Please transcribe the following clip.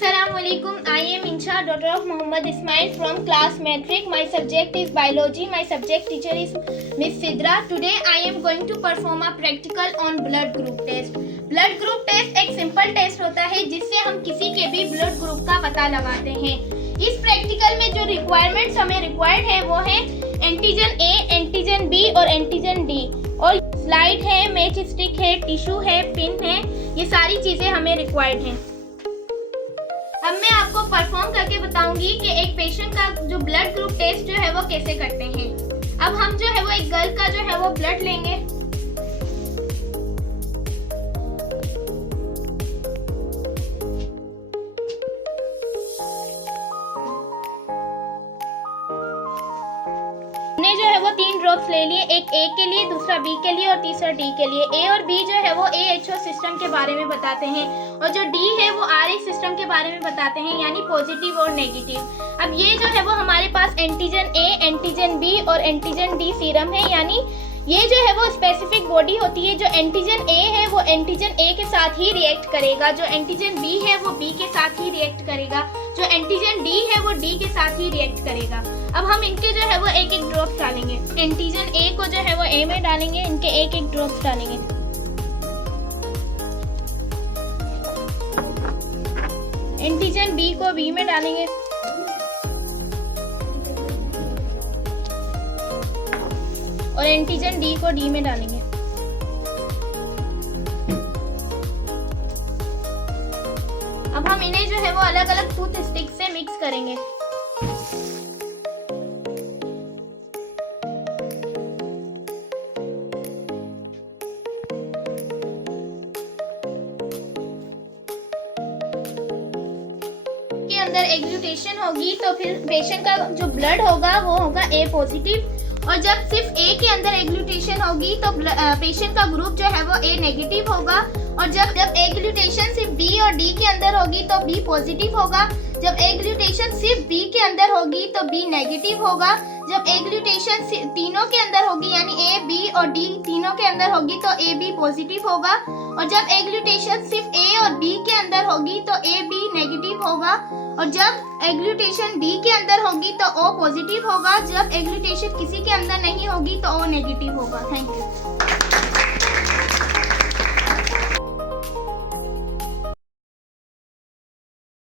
Assalamualaikum. I am Insha, daughter of Muhammad Ismail from class Matric. My subject is biology. My subject teacher is Miss Sidra. Today I am going to perform a practical on blood group test. Blood group test एक simple test होता है जिससे हम किसी के भी blood group का पता लगाते हैं। इस प्रैक्टिकल में जो रिक्वायरमेंट्स हमें रिक्वायर्ड है वो है एंटीजन ए, एंटीजन बी और एंटीजन डी, और स्लाइड है, मैच स्टिक है, टिश्यू है, पिन है, ये सारी चीजें हमें रिक्वायर्ड हैं। अब मैं आपको परफॉर्म करके बताऊंगी कि एक पेशेंट का जो ब्लड ग्रुप टेस्ट जो है वो कैसे करते हैं। अब हम जो है वो एक गर्ल का जो है वो ब्लड लेंगे। हमने जो है वो 3 ड्रॉप्स ले लिए, एक ए के लिए, दूसरा बी के लिए और तीसरा डी के लिए। ए और बी जो है वो AHO सिस्टम के बारे में बताते हैं और जो डी है वो RH सिस्टम के बारे में बताते हैं, यानी पॉजिटिव और नेगेटिव। अब ये जो है वो हमारे पास एंटीजन ए, एंटीजन बी और एंटीजन डी सीरम है, यानी ये जो है वो स्पेसिफिक बॉडी होती है। जो एंटीजन ए है वो एंटीजन ए के साथ ही रिएक्ट करेगा, जो एंटीजन बी है वो बी के साथ ही रिएक्ट करेगा, जो एंटीजन डी है वो डी के साथ ही रिएक्ट करेगा। अब हम इनके जो है वो एक एक ड्रॉप्स डालेंगे। एंटीजन ए को जो है वो ए में डालेंगे, इनके एक एक ड्रॉप्स डालेंगे। एंटीजन बी को बी में डालेंगे, और एंटीजन डी को डी में डालेंगे। अब हम इन्हें जो है वो अलग अलग टूथ स्टिक से मिक्स करेंगे। के अंदर एग्लूटेशन होगी तो फिर पेशेंट का जो ब्लड होगा वो होगा ए पॉजिटिव, और जब सिर्फ ए के अंदर एग्लूटेशन होगी तो पेशेंट का ग्रुप जो है वो ए नेगेटिव होगा, और जब एग्लूटेशन सिर्फ बी और डी के अंदर होगी तो बी पॉजिटिव होगा, जब एग्लूटेशन सिर्फ बी के अंदर होगी तो बी नेगेटिव होगा, जब एग्लूटेशन तीनों के अंदर होगी यानी ए, बी और डी तीनों के अंदर होगी तो ए बी पॉजिटिव होगा, और जब एग्लूटेशन सिर्फ ए और बी के अंदर होगी तो ए बी नेगेटिव होगा, और जब एग्लूटेशन डी के अंदर होगी तो ओ पॉजिटिव होगा, जब एग्लूटेशन किसी के अंदर नहीं होगी तो ओ नेगेटिव होगा। Thank you.